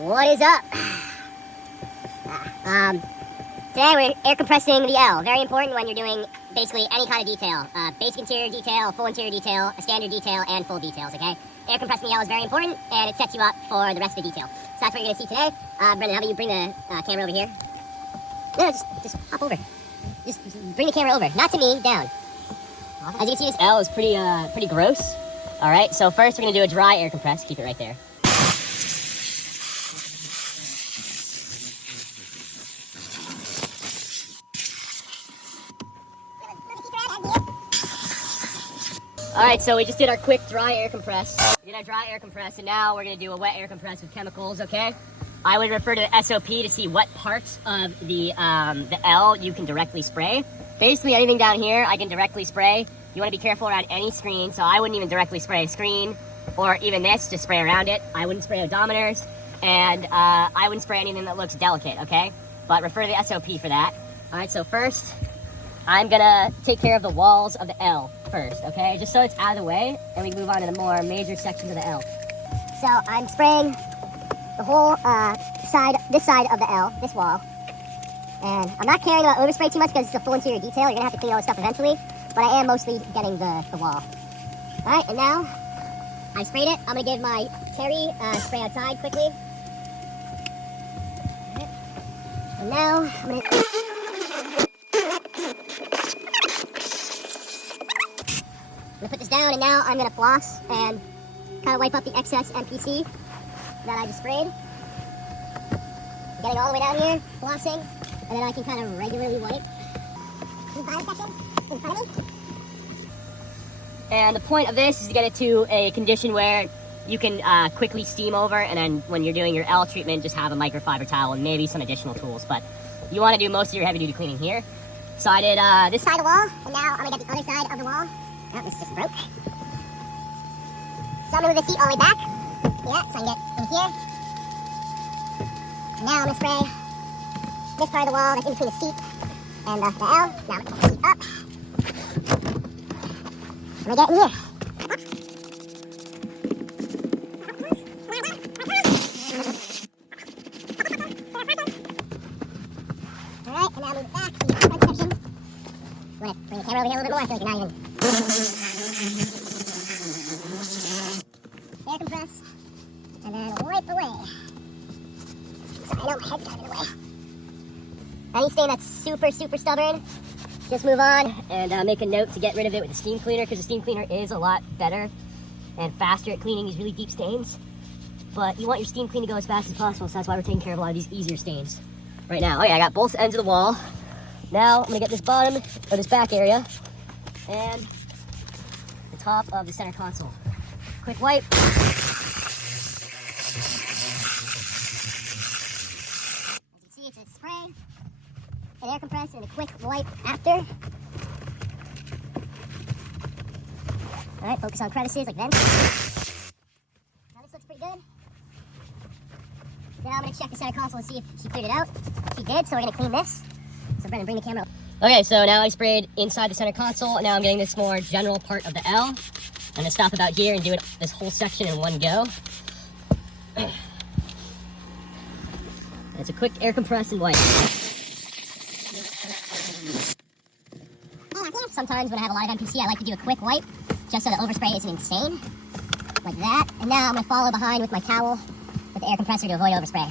What is up? Today we're air compressing the L. Very important when you're doing basically any kind of detail. Basic interior detail, full interior detail, a standard detail, and full details, okay? Air compressing the L is very important, and it sets you up for the rest of the detail. So that's what you're going to see today. Brendan, how about you bring the camera over here? No, just hop over. Just bring the camera over. Not to me, down. As you can see, this L is pretty gross. All right, so first we're going to do a dry air compress. Keep it right there. Alright, so we just did our quick dry air compress. We did our dry air compress, and now we're going to do a wet air compress with chemicals, okay? I would refer to the SOP to see what parts of the L you can directly spray. Basically, anything down here, I can directly spray. You want to be careful around any screen, so I wouldn't even directly spray a screen, or even this, just spray around it. I wouldn't spray odometers, and I wouldn't spray anything that looks delicate, okay? But refer to the SOP for that. Alright, so first, I'm gonna take care of the walls of the L first, okay? Just so it's out of the way, and we move on to the more major sections of the L. So I'm spraying the whole this side of the L, this wall. And I'm not caring about overspray too much because it's a full interior detail. You're gonna have to clean all this stuff eventually, but I am mostly getting the wall. All right, and now I sprayed it. I'm gonna give my Terry spray outside quickly. And now I'm gonna put this down, and now I'm gonna floss and kind of wipe up the excess MPC that I just sprayed. Getting all the way down here, flossing, and then I can kind of regularly wipe these bottom sections in front of me. And the point of this is to get it to a condition where you can quickly steam over, and then when you're doing your L treatment, just have a microfiber towel and maybe some additional tools. But you want to do most of your heavy duty cleaning here. So I did this side of the wall, and now I'm gonna get the other side of the wall. Oh, this just broke. So I'm gonna move the seat all the way back. Yeah, so I can get in here. And now I'm gonna spray this part of the wall that's in between the seat and the L. Now I'm gonna put the seat up. I'm gonna get in here. Alright, and now move it back to the front section. I'm gonna bring the camera over here a little bit more. I feel like you're not even air compress, and then wipe away. Sorry, I know my head's kind of in the way. Any stain that's super stubborn, just move on and make a note to get rid of it with a steam cleaner, because the steam cleaner is a lot better and faster at cleaning these really deep stains. But you want your steam clean to go as fast as possible, so that's why we're taking care of a lot of these easier stains right now. Okay, I got both ends of the wall. Now I'm gonna get this bottom, or this back area, and the top of the center console. Quick wipe. As you can see, it's a spray, an air compress, and a quick wipe after. Alright, focus on crevices like vents. Now this looks pretty good. Now I'm going to check the center console and see if she cleared it out. She did, so we're going to clean this. So Brendan, bring the camera up. Okay, so now I sprayed inside the center console, and now I'm getting this more general part of the L. I'm going to stop about here and do this whole section in one go. It's a quick air compress and wipe. Sometimes when I have a lot of MPC, I like to do a quick wipe, just so the overspray isn't insane. Like that. And now I'm going to follow behind with my towel with the air compressor to avoid overspray.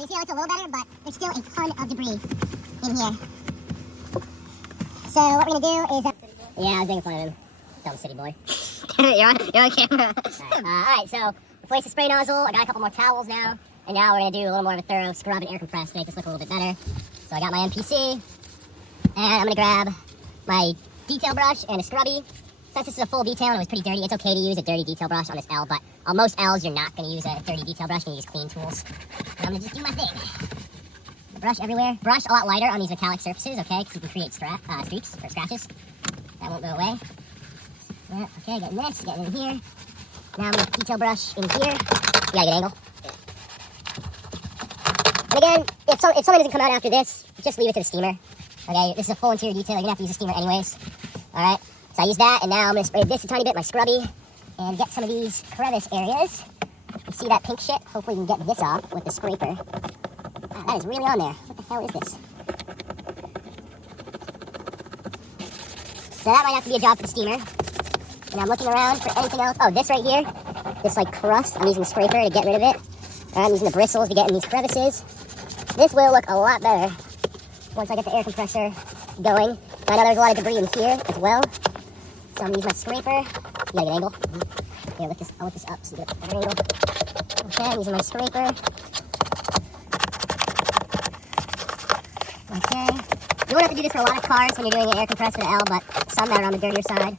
You see how it's a little better, but there's still a ton of debris in here. So what we're going to do is... yeah, I was making fun of him. Dumb city boy. you're on camera. Alright, so replace the spray nozzle. I got a couple more towels now. And now we're going to do a little more of a thorough scrub and air compress to make this look a little bit better. So I got my MPC. And I'm going to grab my detail brush and a scrubby. Since this is a full detail and it was pretty dirty, it's okay to use a dirty detail brush on this L, but on most Ls, you're not going to use a dirty detail brush. You're going to use clean tools. And I'm going to just do my thing. Brush everywhere. Brush a lot lighter on these metallic surfaces, okay? Because you can create streaks or scratches. That won't go away. Yeah, okay, getting this, getting in here. Now I'm going to detail brush in here. You got a good angle. And again, if something doesn't come out after this, just leave it to the steamer. Okay, this is a full interior detail. You're going to have to use a steamer anyways. Alright, so I use that, and now I'm going to spray this a tiny bit, my scrubby. and get some of these crevice areas. You see that pink shit? Hopefully we can get this off with the scraper. Wow, that is really on there. What the hell is this? So that might have to be a job for the steamer. And I'm looking around for anything else. Oh, this right here. This like crust. I'm using the scraper to get rid of it. I'm using the bristles to get in these crevices. This will look a lot better once I get the air compressor going. I know there's a lot of debris in here as well. So I'm going to use my scraper. You gotta get an angle. Here, I'll lift this up so you get a better angle. Okay, I'm using my scraper. Okay. You won't have to do this for a lot of cars when you're doing an air compressor to L, but some that are on the dirtier side.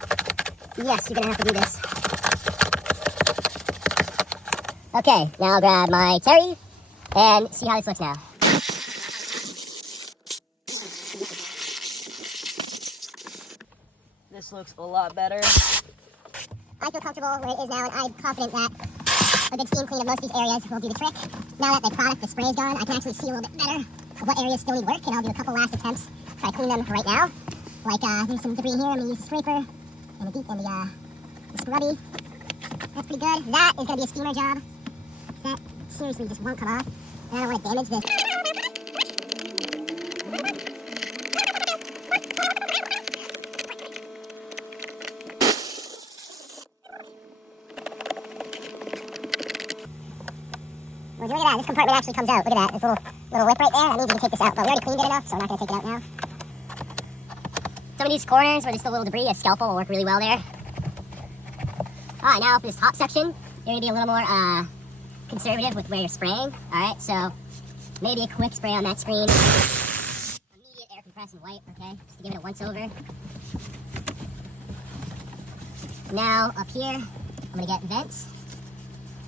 Yes, you're gonna have to do this. Okay, now I'll grab my Terry and see how this looks now. This looks a lot better. I feel comfortable where it is now, and I'm confident that a good steam clean of most of these areas will do the trick. Now that the product, the spray is gone, I can actually see a little bit better of what areas still need work, and I'll do a couple last attempts to try to clean them right now. Like, there's some debris here. I'm gonna use the scraper and the scrubby. That's pretty good. That is gonna be a steamer job. That seriously just won't come off, and I don't want to damage this. Well, look at that. This compartment actually comes out. Look at that. This little lip right there. That means we can take this out. But we already cleaned it enough, so I'm not going to take it out now. Some of these corners where there's still a little debris, a scalpel will work really well there. Alright, now for this top section, you're going to be a little more conservative with where you're spraying. Alright, so maybe a quick spray on that screen. Immediate air compress and wipe, okay? Just to give it a once over. Now, up here, I'm going to get vents.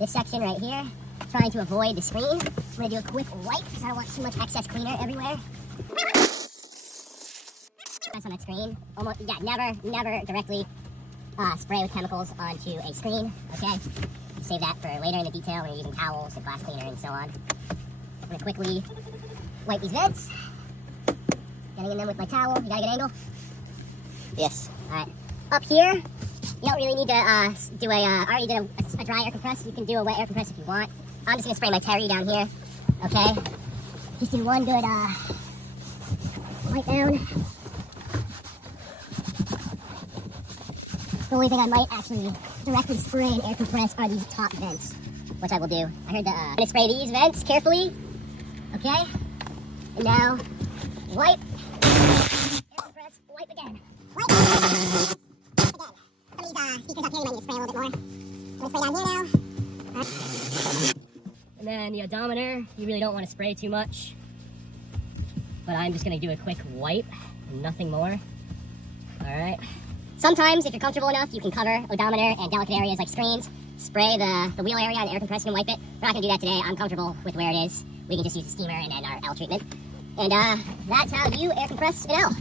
This section right here. Trying to avoid the screen. I'm going to do a quick wipe because I don't want too much excess cleaner everywhere. Press on that screen. Almost, yeah, never directly spray with chemicals onto a screen, okay? Save that for later in the detail when you're using towels, and glass cleaner, and so on. I'm going to quickly wipe these vents. Getting in them with my towel. You got a good angle? Yes. Alright. Up here, you don't really need to do I already did a dry air compress. You can do a wet air compress if you want. I'm just going to spray my Terry down here, okay? Just do one good wipe down. The only thing I might actually directly spray and air compress are these top vents, which I will do. I heard that I'm going to spray these vents carefully, okay? And now, wipe, air compress, wipe again. Wipe again. Some of these speakers up here, you might need to spray a little bit more. I'm going to spray down here now. And then the odometer, you really don't want to spray too much. But I'm just going to do a quick wipe, nothing more. Alright. Sometimes, if you're comfortable enough, you can cover odometer and delicate areas like screens. Spray the wheel area and air compress and wipe it. We're not going to do that today. I'm comfortable with where it is. We can just use the steamer and then our L treatment. And that's how you air compress an L.